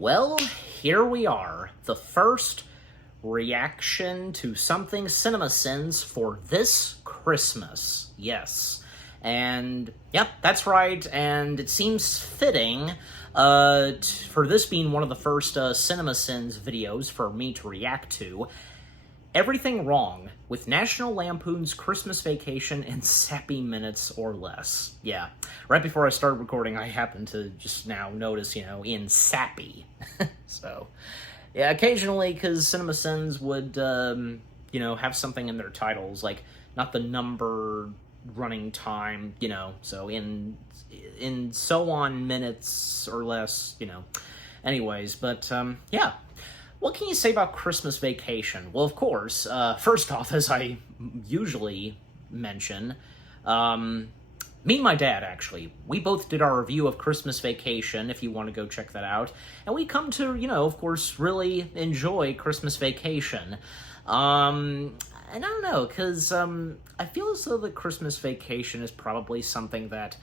Well, here we are, the first reaction to something CinemaSins for this Christmas. Yes. And, yep, that's right, and it seems fitting for this being one of the first CinemaSins videos for me to react to. Everything wrong with National Lampoon's Christmas Vacation in Sappy minutes or less. Yeah, right before I started recording, I happened to just now notice, in Sappy. So, yeah, occasionally, because CinemaSins would, have something in their titles, like, not the number running time, so in so on minutes or less, Anyways, but, yeah. What can you say about Christmas Vacation? Well, of course, first off, as I usually mention, me and my dad, actually, we both did our review of Christmas Vacation, if you want to go check that out, and we come to, of course, really enjoy Christmas Vacation. And I don't know, because I feel as though the Christmas Vacation is probably something that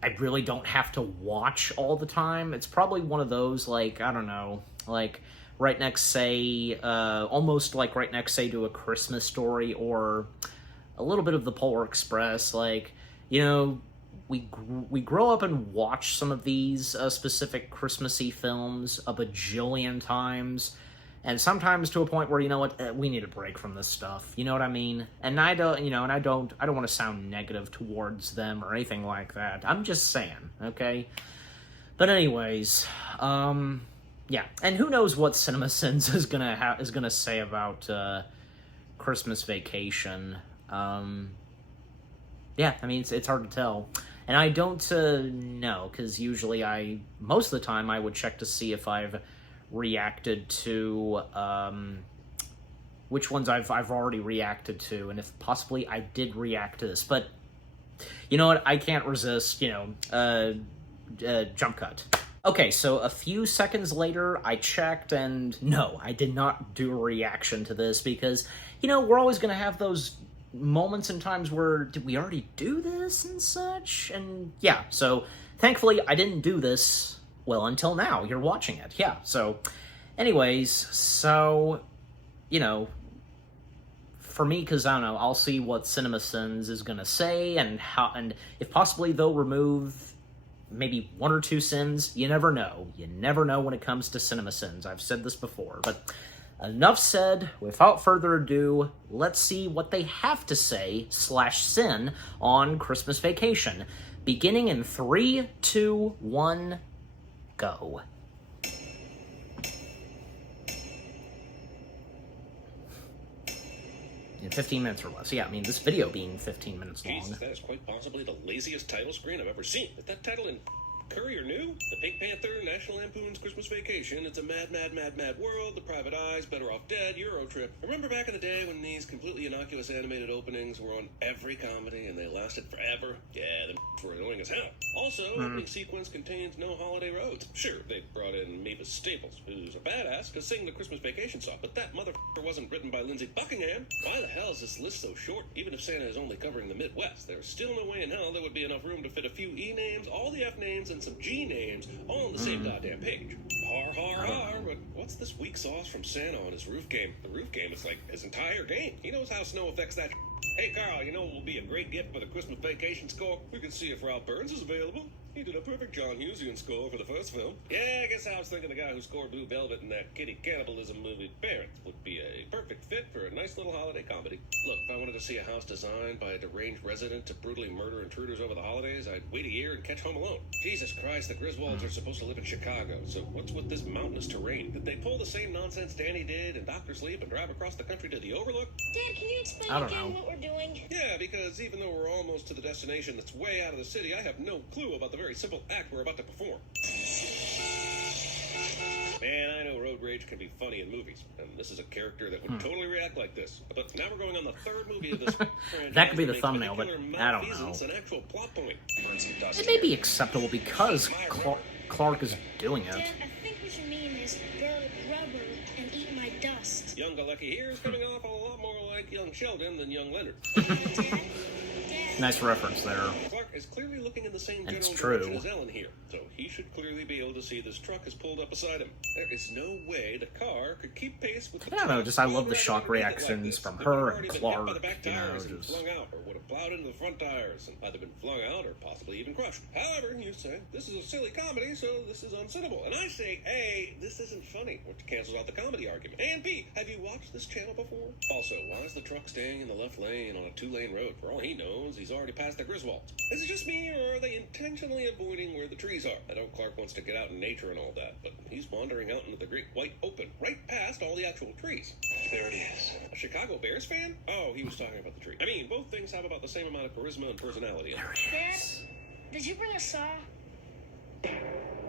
I really don't have to watch all the time. It's probably one of those, like, I don't know, like right next, say, almost like right next, say, to A Christmas Story or a little bit of The Polar Express. Like, we grow up and watch some of these specific Christmassy films a bajillion times, and sometimes to a point where, we need a break from this stuff. You know what I mean? And I don't, I don't want to sound negative towards them or anything like that. I'm just saying, okay? But anyways, yeah, and who knows what CinemaSins is gonna say about Christmas Vacation? Yeah, I mean it's hard to tell, and I don't know, because usually most of the time I would check to see if I've reacted to which ones I've already reacted to, and if possibly I did react to this. But you know what? I can't resist. Jump cut. Okay, so a few seconds later, I checked, and no, I did not do a reaction to this, because, we're always going to have those moments and times where, did we already do this and such? And yeah, so thankfully, I didn't do this, well, until now. You're watching it, yeah. So, anyways, so, for me, because, I don't know, I'll see what CinemaSins is going to say, and if possibly they'll remove maybe one or two sins. You never know. You never know when it comes to CinemaSins. I've said this before, but enough said. Without further ado, let's see what they have to say /sin on Christmas Vacation. Beginning in 3, 2, 1, go. In 15 minutes or less. Yeah, I mean, this video being 15 minutes long. Jesus, that is quite possibly the laziest title screen I've ever seen. Is that title in Courier New? The Pink Panther, National Lampoon's Christmas Vacation. It's a mad, mad, mad, mad world. The Private Eyes, Better Off Dead, Euro Trip. Remember back in the day when these completely innocuous animated openings were on every comedy and they lasted forever? Yeah, them were annoying as hell. Also, opening sequence contains no holiday roads. Sure, they brought in Mavis Staples, who's a badass, to sing the Christmas Vacation song, but that motherfucker wasn't written by Lindsey Buckingham. Why the hell is this list so short? Even if Santa is only covering the Midwest, there's still no way in hell there would be enough room to fit a few E names, all the F names, and some G names all on the same goddamn page. Har, har, har, but what's this weak sauce from Santa on his roof game? The roof game is like his entire game. He knows how snow affects that. Hey, Carl, what will be a great gift for the Christmas Vacation score? We can see if Ralph Burns is available. He did a perfect John Hughesian score for the first film. Yeah, I guess I was thinking the guy who scored Blue Velvet in that kitty cannibalism movie, Parents, would be a perfect fit for a nice little holiday comedy. Look, if I wanted to see a house designed by a deranged resident to brutally murder intruders over the holidays, I'd wait a year and catch Home Alone. Jesus Christ, the Griswolds are supposed to live in Chicago, so what's with this mountainous terrain? Did they pull the same nonsense Danny did in Dr. Sleep and drive across the country to the Overlook? Dad, can you explain again what we're doing? Yeah, because even though we're almost to the destination that's way out of the city, I have no clue about the very simple act we're about to perform. Man, I know road rage can be funny in movies, and this is a character that would totally react like this. But now we're going on the third movie of this franchise. That could be the thumbnail, but I don't know. An actual plot point. It may be acceptable because Clark is doing it. Dad, I think what you mean is burn rubber and eat my dust. Young Galecki here is coming off a lot more like young Sheldon than young Leonard. Dad? Nice reference there. Clark Clark is clearly looking in the same It's general true. direction as Ellen here, so he should clearly be able to see this truck is pulled up beside him. There is no way the car could keep pace with the I don't know, truck just I love the right shock underneath it reactions this. from They her would've and already been hit by Clark, the back you know, tires and just... flung out, or would have plowed into the front tires and either been flung out or possibly even crushed. However, you say, this is a silly comedy, so this is unsittable. And I say, A, this isn't funny, which cancels out the comedy argument. And B, have you watched this channel before? Also, why is the truck staying in the left lane on a 2-lane road? For all he knows, he's already past the Griswolds. Is it just me, or are they intentionally avoiding where the trees are? I know Clark wants to get out in nature and all that, but he's wandering out into the great white open, right past all the actual trees. There it is. A Chicago Bears fan? Oh, he was talking about the tree. I mean, both things have about the same amount of charisma and personality. Dad, did you bring a saw?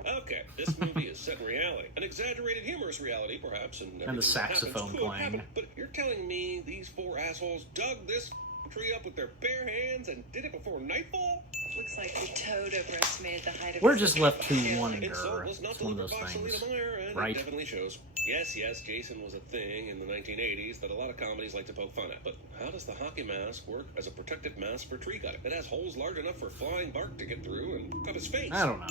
Okay, this movie is set in reality. An exaggerated, humorous reality, perhaps, and And the saxophone could playing. happen, but you're telling me these 4 assholes dug this tree up with their bare hands and did it before nightfall? Looks like we totally overestimated the height of We're his just left to feeling. wonder. It's It's one of those things, and right? It definitely shows. Yes, Jason was a thing in the 1980s that a lot of comedies like to poke fun at. But how does the hockey mask work as a protective mask for tree cutting? It has holes large enough for flying bark to get through and cut his face. I don't know.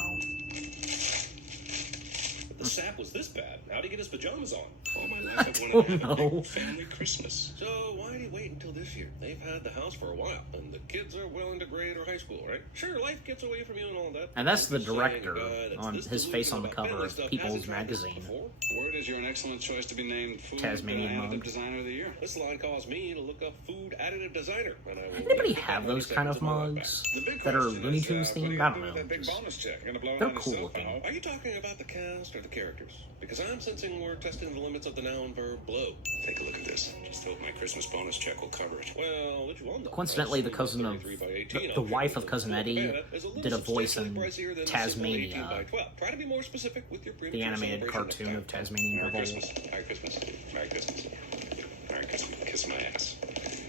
If the sap was this bad, how'd he get his pajamas on? All my life I've Oh, wanted to have a no. big family Christmas. So why did he wait until this year? They've had the house for a while, and the kids are well into grade or high school, right? Sure, life gets away from you and all that. And that's the I'm just saying, director that's on this his face on the delusion about cover family of stuff People's hasn't traveled Magazine. before. Word is you're an excellent choice to be named Food Tasmanian Additive mug. Designer of the Year. This line calls me to look up food additive designer. And I will Does anybody get have that those 20 kind of seconds my life mugs The big that are question Looney is, Tunes what are you themed? I gonna don't do with know. that big Just- bonus check? You're gonna blow it they're on cool yourself, looking. huh? back. Are you talking about the cast or the characters? Because I'm sensing we're testing the limits of the noun verb blow. Take a look at this. Just hope my Christmas bonus check will cover it. Well, which one? Coincidentally, the cousin of the wife of Cousin Eddie did a voice in Tasmania, Try to be more specific with your the animated cartoon of Tasmanian Merry Devil. Christmas. Merry Christmas. Merry Christmas. Merry Christmas. Kiss my ass.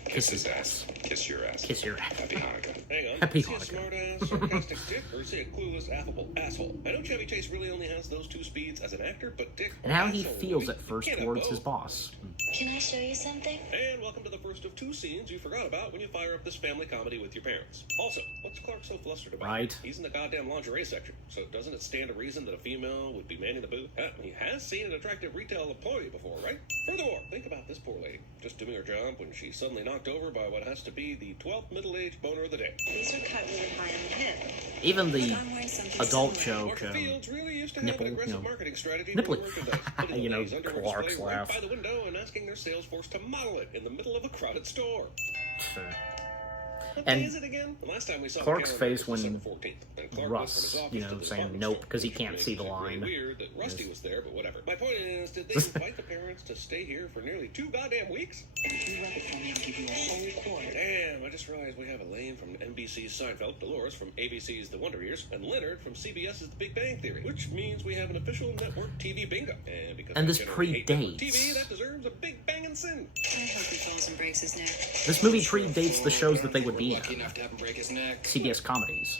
Kiss his ass. Kiss your ass. Kiss your ass. Happy Hanukkah. Hang on. Happy Is he a Hanukkah. smart-ass, sarcastic dick, or is he a clueless, affable asshole? I know Chevy Chase really only has those 2 speeds as an actor, but dick And how he asshole, feels you at first can't have towards his both. boss. Can I show you something? And welcome to the first of 2 scenes you forgot about when you fire up this family comedy with your parents. Also, what's Clark so flustered about? Right. He's in the goddamn lingerie section, so doesn't it stand to reason that a female would be manning the booth? He has seen an attractive retail employee before, right? Furthermore, think about this poor lady, just doing her job when she's suddenly knocked over by what has to be the 12th middle-aged boner of the day. These are cut really high on the hip. Even the I'm wearing something adult similar. joke, Mark Fields really used to have nipple, an aggressive you know, marketing strategy nipple- for merchandise, putting you the know, ladies under her Clark's display right laugh. by the window and asking their sales force to model it in the middle of a crowded store. What And day is it again? The last time we saw Clark's the calendar face was when December 14th, and Clark Russ, went from his office you to know, the saying department nope store, because he which can't makes see the it line. Really weird that Rusty Yes. was there, but whatever. My point is, did they invite the parents to stay here for nearly 2 goddamn weeks? If you rub it for me, I'll give you a whole quart. Damn, I just realized we have Elaine from NBC's Seinfeld, Dolores from ABC's The Wonder Years, and Leonard from CBS's The Big Bang Theory, which means we have an official network TV bingo. And because And I this generally hate network predates- TV, that deserves a big banging sin. I hope he falls and breaks his neck. This movie predates the shows that they would be Lucky in. enough to have him break his neck. CBS comedies.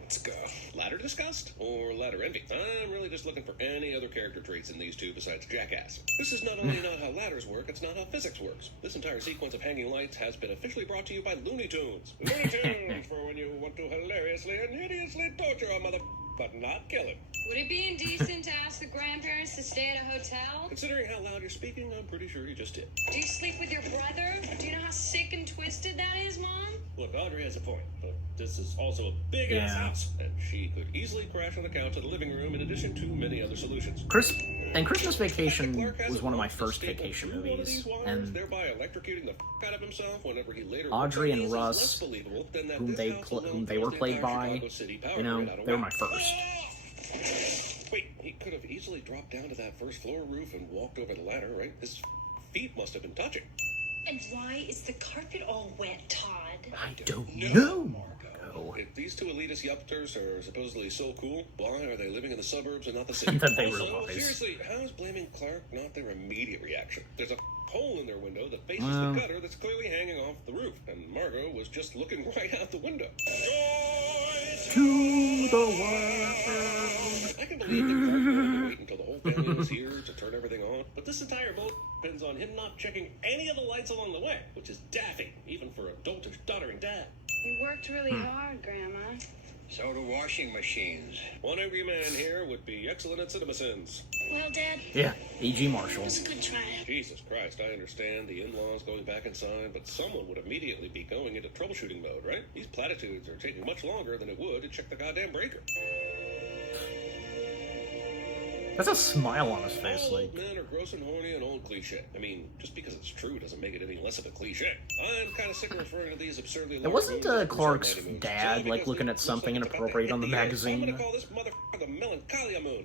Let's go. Ladder disgust or ladder envy? I'm really just looking for any other character traits in these 2 besides jackass. This is not only not how ladders work, it's not how physics works. This entire sequence of hanging lights has been officially brought to you by Looney Tunes. Looney Tunes for when you want to hilariously and hideously torture a mother, but not kill him. Would it be indecent to ask the grandparents to stay at a hotel? Considering how loud you're speaking, I'm pretty sure you just did. Do you sleep with your brother? Do you know how sick and twisted that is, Mom? Look, Audrey has a point, but this is also a big-ass Yeah. house, and she could easily crash on the couch of the living room in addition to many other solutions. Christmas Vacation Clark has was a one of my want to first staple vacation through one of movies, these wires, and thereby electrocuting the out of himself whenever he later Audrey and realizes Russ, less believable than that whom this they house pl- alone whom they caused were the played entire by, Chicago City power you know, grid out of they were whack. my first. Wait, he could have easily dropped down to that first floor roof and walked over the ladder, right? His feet must have been touching. And why is the carpet all wet, Todd? I don't know, Margo. If these 2 elitist yuppers are supposedly so cool, why are they living in the suburbs and not the city? And then they Also, realize. seriously, how is blaming Clark not their immediate reaction? There's a hole in their window that faces Well. the gutter that's clearly hanging off the roof, and Margot was just looking right out the window. To the world. I can can believe that Clark wanted to wait until the whole family was here to turn everything on, but this entire boat depends on him not checking any of the lights along the way, which is daffy, even for a doltish, doddering dad. You worked really hard, Grandma. So do washing machines. One angry man here would be excellent at CinemaSins. Well, Dad, Yeah, E.G. it Marshall. was a good try. Jesus Christ, I understand the in-laws going back inside, but someone would immediately be going into troubleshooting mode, right? These platitudes are taking much longer than it would to check the goddamn breaker. That's a smile on his face, All like. old men are gross and horny and old cliche. I mean, just because it's true doesn't make it any less of a cliche. I'm kind of sick of referring to these absurdly It large wasn't moons as Clark's personality moons. dad, Solely like, because looking they at look something like it's about inappropriate on the India. I'm magazine? gonna call this motherfucker the Melancholia moon.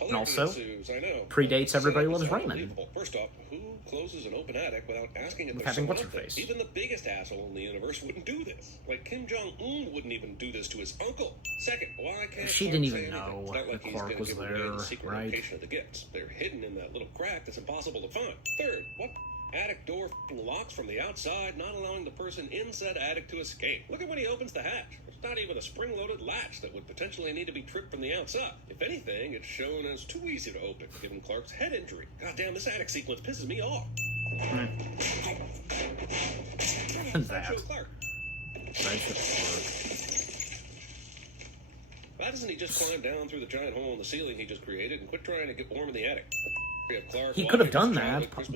And also, Ensues, I know. predates Everybody Setup is Loves Raymond. unbelievable. First off, who closes an open attic without asking if With there's having someone what's her up there? face. Even the biggest asshole in the universe wouldn't do this. Like Kim Jong-un wouldn't even do this to his uncle. Second, why can't She Clark didn't say even anything? know It's not like that he's Clark gonna was give away there, the secret right? location of the gifts. They're hidden in that little crack that's impossible to find. Third, what attic door f***ing locks from the outside, not allowing the person in said attic to escape? Look at when he opens the hatch. There's not even a spring-loaded latch that would potentially need to be tripped from the outside. If anything, it's shown as too easy to open, given Clark's head injury. Goddamn, this attic sequence pisses me off. That. Show Clark. Why doesn't he just climb down through the giant hole in the ceiling he just created and quit trying to get warm in the attic? He could have done that, but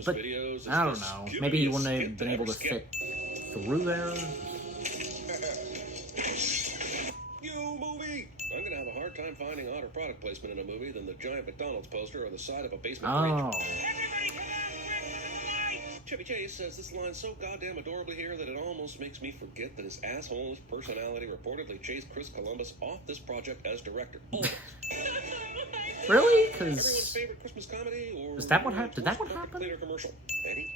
I don't know. Maybe he wouldn't have been able to fit through there. You movie! I'm gonna have a hard time finding odder product placement in a movie than the giant McDonald's poster on the side of a basement Oh. fridge. Chevy Chase says this line so goddamn adorably here that it almost makes me forget that his asshole's personality reportedly chased Chris Columbus off this project as director. Almost. Really? Everyone's Because favorite Christmas comedy, or Is that what happened? Did that what perfect happened? theater commercial? Eddie?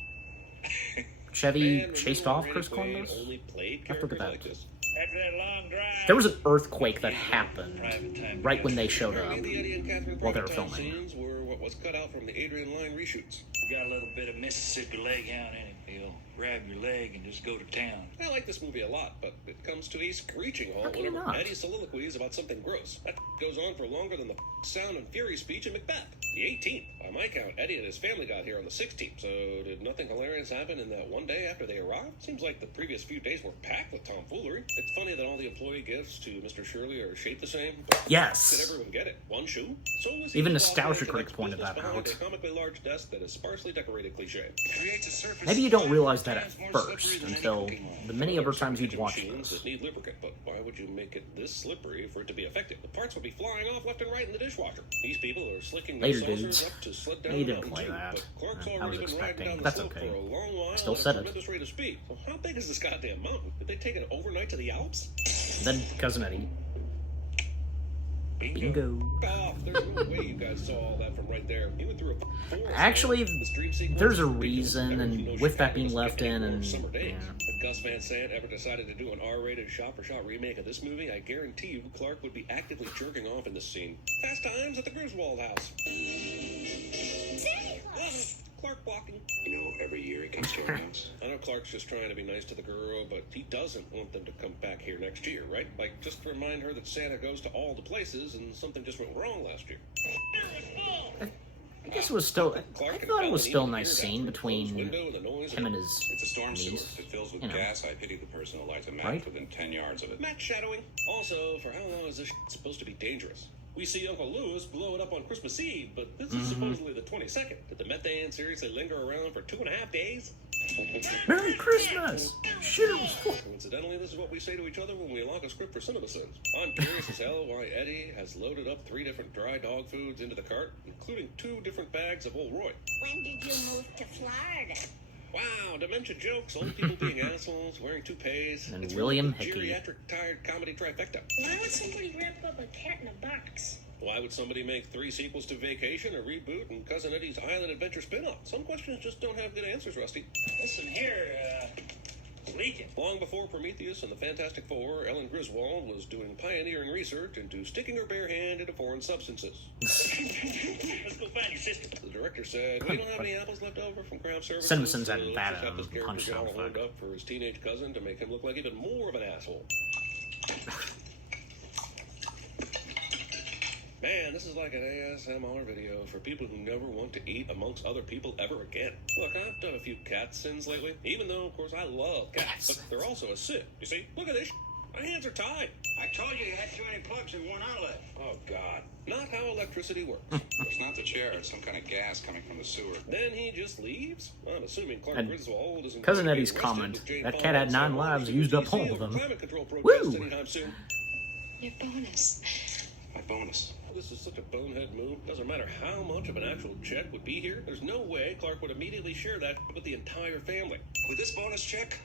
Chevy Man, chased remember off when Chris Randy Quaid Columbus? only played I forget characters that. like this? After that long drive. There was an earthquake that happened Private time right when they showed up Apparently, the Eddie and Catherine while they were private time filming. scenes were what was cut out from the Adrian Lyne reshoots. You got a little bit of Mississippi leg hound in it. He'll grab your leg and just go to town. I like this movie a lot, but it comes to a screeching How halt can you whenever not? Eddie soliloquies about something gross. That goes on for longer than the Sound and Fury speech in Macbeth. The 18th. By my count, Eddie and his family got here on the 16th, so did nothing hilarious happen in that one day after they arrived? Seems like the previous few days were packed with tomfoolery. It's funny that all the employee gifts to Mr. Shirley are shaped the same, but did Yes. everyone get it? One shoe? So is Even he Nostalgia involved in Critic the pointed business that behind out. A comically large desk that is sparsely decorated cliche. Creates a surface. Maybe you don't realize that at More first slippery than any until cooking oil. the many other times you'd Kitchen watch machines this. that need lubricant, but why would you make it this slippery for it to be effective? The parts would be flying off left and right in the dishwasher. These people are slicking their Later, saucers dudes. up to sled down They the didn't mountain play too, that. but Clark's I was already been riding expecting, down but the that's slope okay. for a long while Still at said a it. tremendous rate of speed. So how big is this goddamn mountain? Did they take it overnight to the Alps? Then Cousin Eddie. Bingo. Oh, there's no way you guys saw all that from right there. He went through a forest. Actually, The street sequence there's a is ridiculous. reason, Never and know with that Chicago being doesn't left get any in, warm and summer days. yeah. If Gus Van Sant ever decided to do an R-rated shot-for-shot remake of this movie, I guarantee you Clark would be actively jerking off in this scene. Fast Times at the Griswold house. Santa Claus. Clark walking. You know, every year he comes to our house. I know Clark's just trying to be nice to the girl, but he doesn't want them to come back here next year, right? Like, just remind her that Santa goes to all the places and something just went wrong last year. I guess it was still. Clark I and thought it was Colleen still a hear niece that scene through the closed between window and the noise him and his It's a storm sewer. niece. If it fills with You know. gas, I pity the person who lights a match Right? within 10 yards of it. Match shadowing. Also, for how long is this supposed to be dangerous? We see Uncle Lewis blow it up on Christmas Eve, but this is supposedly the 22nd. Did the methane seriously linger around for 2.5 days? Merry Christmas! Shit, it was full. Coincidentally, this is what we say to each other when we lock a script for CinemaSins. I'm curious as hell why Eddie has loaded up 3 different dry dog foods into the cart, including 2 different bags of Old Roy. When did you move to Florida? Wow, dementia jokes, old people being assholes, wearing toupees. And It's William really the Hickey. geriatric tired comedy trifecta. Why would somebody wrap up a cat in a box? Why would somebody make 3 sequels to Vacation, a reboot, and Cousin Eddie's Island Adventure spin-off? Some questions just don't have good answers, Rusty. Listen here, it's leaking. Long before Prometheus and the Fantastic Four, Ellen Griswold was doing pioneering research into sticking her bare hand into foreign substances. Let's go find your sister. The director said, "We don't have any apples left over from craft services. CinemaSins so had let's that, just have this character punch get all sound horned effect. up for his teenage cousin to make him look like even more of an asshole." Man, this is like an ASMR video for people who never want to eat amongst other people ever again. Look, I've done a few cat sins lately, even though, of course, I love cats, but they're also a sin. You see? Look at this. My hands are tied. I told you had too many plugs in one outlet. Oh, God. Not how electricity works. It's not the chair, it's some kind of gas coming from the sewer. Then he just leaves? I'm assuming Clark And Griswold isn't Cousin going to be Eddie's arrested comment, with Jane that Paul cat had and 9 Sam lives, Morrison used up DC all of and them. climate control protests Woo! anytime soon. Your bonus. My bonus. This is such a bonehead move. Doesn't matter how much of an actual check would be here. There's no way Clark would immediately share that with the entire family. With this bonus check,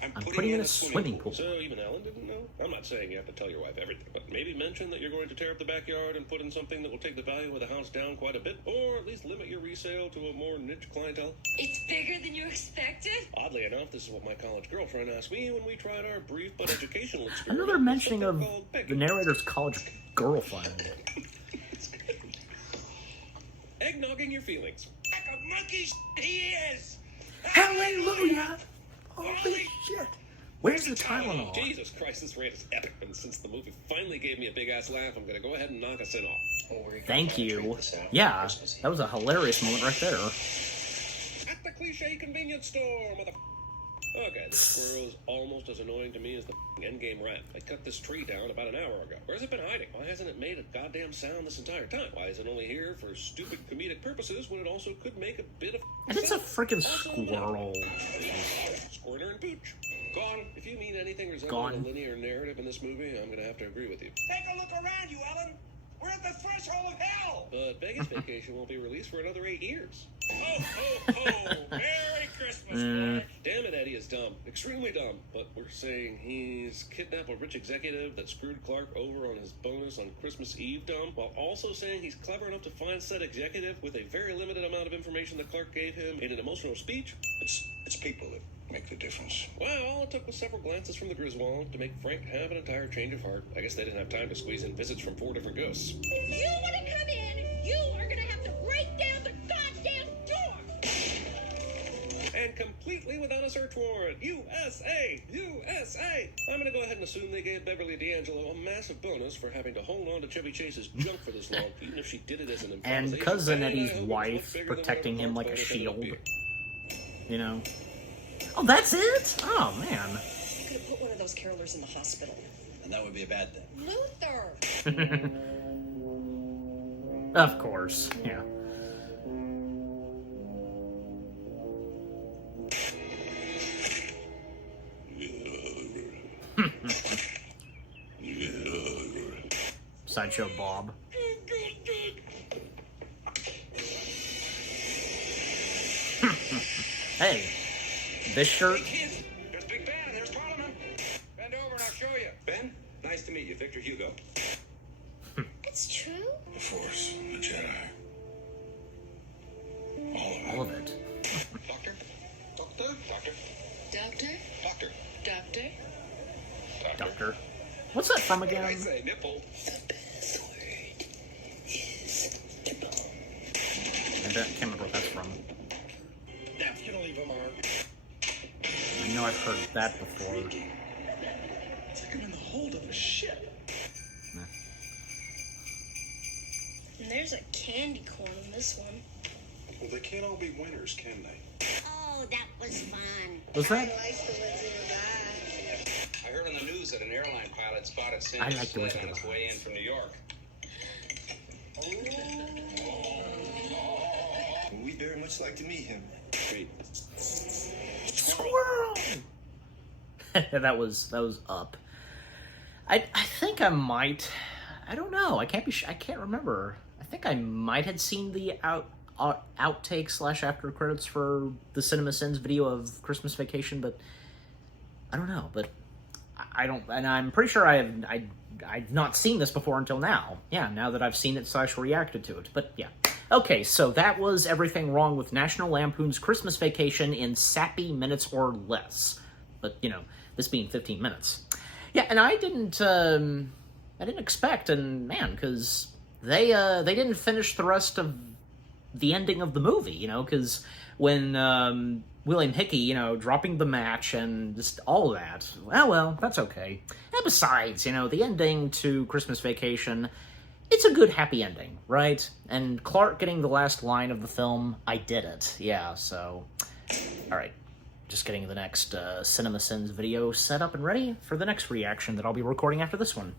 I'm putting in a swimming pool. So even Ellen didn't know? I'm not saying you have to tell your wife everything, but maybe mention that you're going to tear up the backyard and put in something that will take the value of the house down quite a bit, or at least limit your resale to a more niche clientele. It's bigger than you expected? Oddly enough, this is what my college girlfriend asked me when we tried our brief but educational experience. Another mentioning with of something called the pegging. narrator's college girlfriend. Eggnogging your feelings. Like a monkey he is! Hallelujah! Holy shit! Where's the Tylenol? Jesus Christ, this rant is epic, and since the movie finally gave me a big-ass laugh, I'm gonna go ahead and knock us in off. Thank you. Yeah, that was a hilarious moment right there. At the cliche convenience store, mother... Okay, this squirrel is almost as annoying to me as the endgame rat. I cut this tree down about an hour ago. Where's it been hiding? Why hasn't it made a goddamn sound this entire time? Why is it only here for stupid comedic purposes when it also could make a bit of... And it's a sense? freaking Also, squirrel. Squirter and Pooch. Gone. If you mean anything resembling Gone. a linear narrative in this movie, I'm gonna have to agree with you. Take a look around you, Ellen! We're at the threshold of hell! But Vegas Vacation won't be released for another 8 years. Ho, ho, ho! Merry Christmas, Clark! Damn it, Eddie is dumb. Extremely dumb. But we're saying he's kidnapped a rich executive that screwed Clark over on his bonus on Christmas Eve dumb, while also saying he's clever enough to find said executive with a very limited amount of information that Clark gave him in an emotional speech. It's people that make the difference. Well, all it took was several glances from the Griswold to make Frank have an entire change of heart. I guess they didn't have time to squeeze in visits from 4 different ghosts. If you want to come in, you are going to have to break down the goddamn door. And completely without a search warrant. USA! USA! I'm gonna go ahead and assume they gave Beverly D'Angelo a massive bonus for having to hold on to Chevy Chase's junk for this long, even if she did it as an And improvisation. Cousin And I Eddie's hope it's wife much bigger than protecting whatever him like a Clark's bonus ended up shield. being. You know? Oh, that's it? Oh, man. You could have put one of those carolers in the hospital. And that would be a bad thing. Luther! Of course, yeah. Sideshow Bob. Hey, this shirt. Kids, there's Big Ben and there's Parliament. Bend over and I'll show you. Ben, nice to meet you. Victor Hugo. It's true? The Force, the Jedi. All of it. Doctor? Doctor? Doctor? Doctor? Doctor? Doctor? Doctor. What's that from What did I again? say? Nipple? I can't remember what that's from. That's gonna leave a mark. I know I've heard that before. It's like I'm in the hold of a ship. And there's a candy corn in this one. Well, they can't all be winners, can they? Oh, that was fun. Was that? I heard on the news that an airline pilot spotted I Santa's like the sled Wizard on of its Oz. way in from New York. We very much like to meet him. Great. Squirrel! that was up. I think I might. I don't know. I can't remember. I think I might have seen the outtake / after credits for the Cinema Sins video of Christmas Vacation, but I don't know. But I don't, and I'm pretty sure I've not seen this before until now. Yeah, now that I've seen it / reacted to it. But yeah. Okay, so that was everything wrong with National Lampoon's Christmas Vacation in sappy minutes or less. But, you know, this being 15 minutes. Yeah, and I didn't expect, and man, because they didn't finish the rest of the ending of the movie, you know, because when William Hickey, you know, dropping the match and just all of that. Well, that's okay. And besides, you know, the ending to Christmas Vacation, it's a good happy ending, right? And Clark getting the last line of the film, I did it. Yeah, so... Alright. Just getting the next CinemaSins video set up and ready for the next reaction that I'll be recording after this one.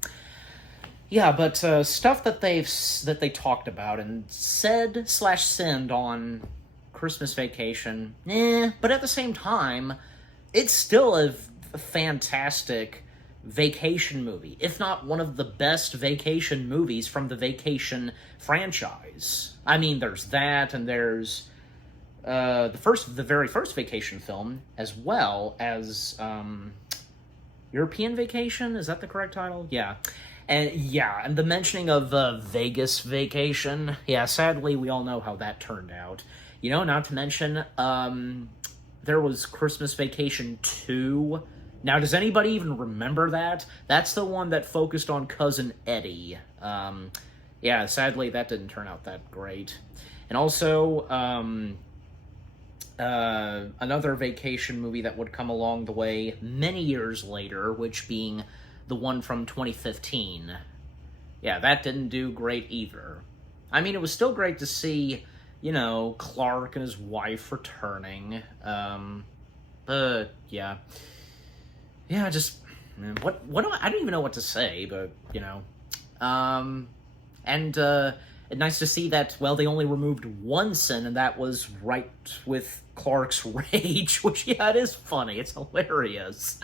Yeah, but stuff that they talked about and said/sinned on Christmas Vacation, but at the same time, it's still a fantastic vacation movie, if not one of the best vacation movies from the Vacation franchise. I mean, there's that, and there's the very first Vacation film, as well as European Vacation. Is that the correct title? Yeah. And the mentioning of Vegas Vacation. Yeah, sadly, we all know how that turned out. You know, not to mention, there was Christmas Vacation 2. Now, does anybody even remember that? That's the one that focused on Cousin Eddie. Yeah, sadly, that didn't turn out that great. And also, another vacation movie that would come along the way many years later, which being the one from 2015. Yeah, that didn't do great either. I mean, it was still great to see, you know, Clark and his wife returning. But, yeah. Yeah, just, what do I don't even know what to say, but, you know. Nice to see that, well, they only removed one sin, and that was right with Clark's rage, which, yeah, it is funny. It's hilarious.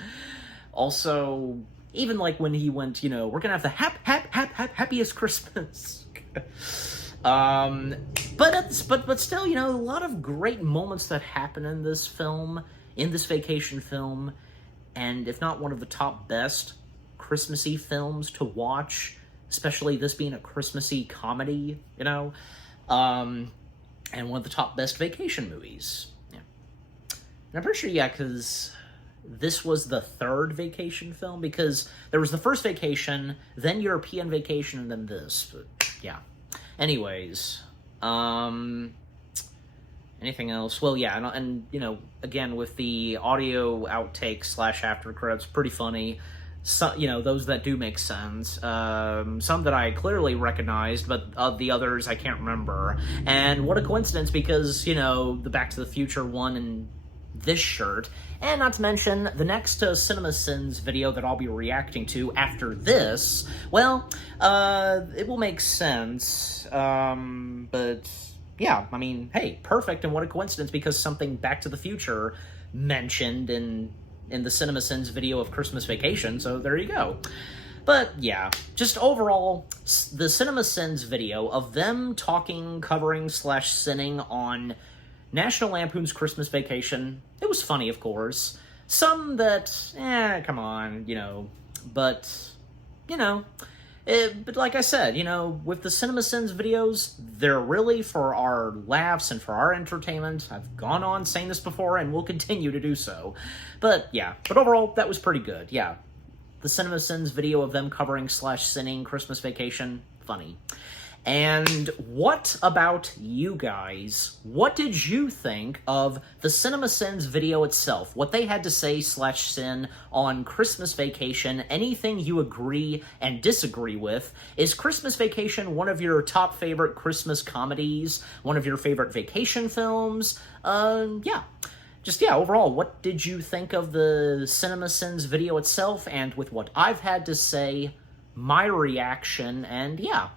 Also, even, like, when he went, you know, we're gonna have the happiest Christmas. But still, you know, a lot of great moments that happen in this film, in this vacation film, and if not one of the top best Christmassy films to watch, especially this being a Christmassy comedy, you know, and one of the top best vacation movies. Yeah. And I'm pretty sure, yeah, because this was the third vacation film, because there was the first Vacation, then European Vacation, and then this, but yeah. Anyways, anything else? Well, yeah, and you know, again, with the audio outtakes / after credits, pretty funny. So, you know, those that do make sense. Some that I clearly recognized, but of the others I can't remember. And what a coincidence, because, you know, the Back to the Future one and this shirt. And not to mention, the next CinemaSins video that I'll be reacting to after this, well, it will make sense. But, yeah, I mean, hey, perfect, and what a coincidence, because something Back to the Future mentioned in the CinemaSins video of Christmas Vacation, so there you go. But, yeah, just overall, the CinemaSins video of them talking, covering / sinning on National Lampoon's Christmas Vacation, it was funny, of course. Some that, come on, you know, but, you know, but like I said, you know, with the CinemaSins videos, they're really for our laughs and for our entertainment. I've gone on saying this before and will continue to do so. But, yeah, but overall, that was pretty good, yeah. The CinemaSins video of them covering / sinning Christmas Vacation, funny. And what about you guys? What did you think of the CinemaSins video itself? What they had to say / sin on Christmas Vacation? Anything you agree and disagree with? Is Christmas Vacation one of your top favorite Christmas comedies? One of your favorite vacation films? Yeah. Just, yeah, overall, what did you think of the CinemaSins video itself? And with what I've had to say, my reaction, and yeah.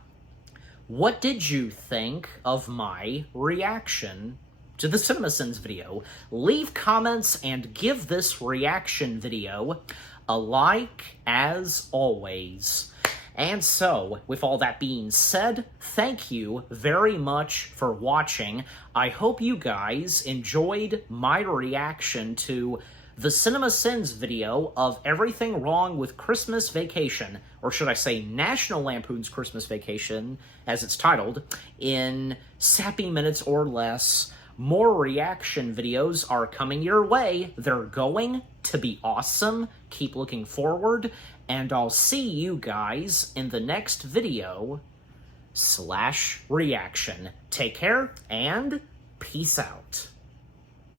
What did you think of my reaction to the CinemaSins video? Leave comments and give this reaction video a like, as always. And so, with all that being said, thank you very much for watching. I hope you guys enjoyed my reaction to the CinemaSins video of Everything Wrong with Christmas Vacation, or should I say National Lampoon's Christmas Vacation, as it's titled, in sappy minutes or less. More reaction videos are coming your way. They're going to be awesome. Keep looking forward, and I'll see you guys in the next video / reaction. Take care, and peace out.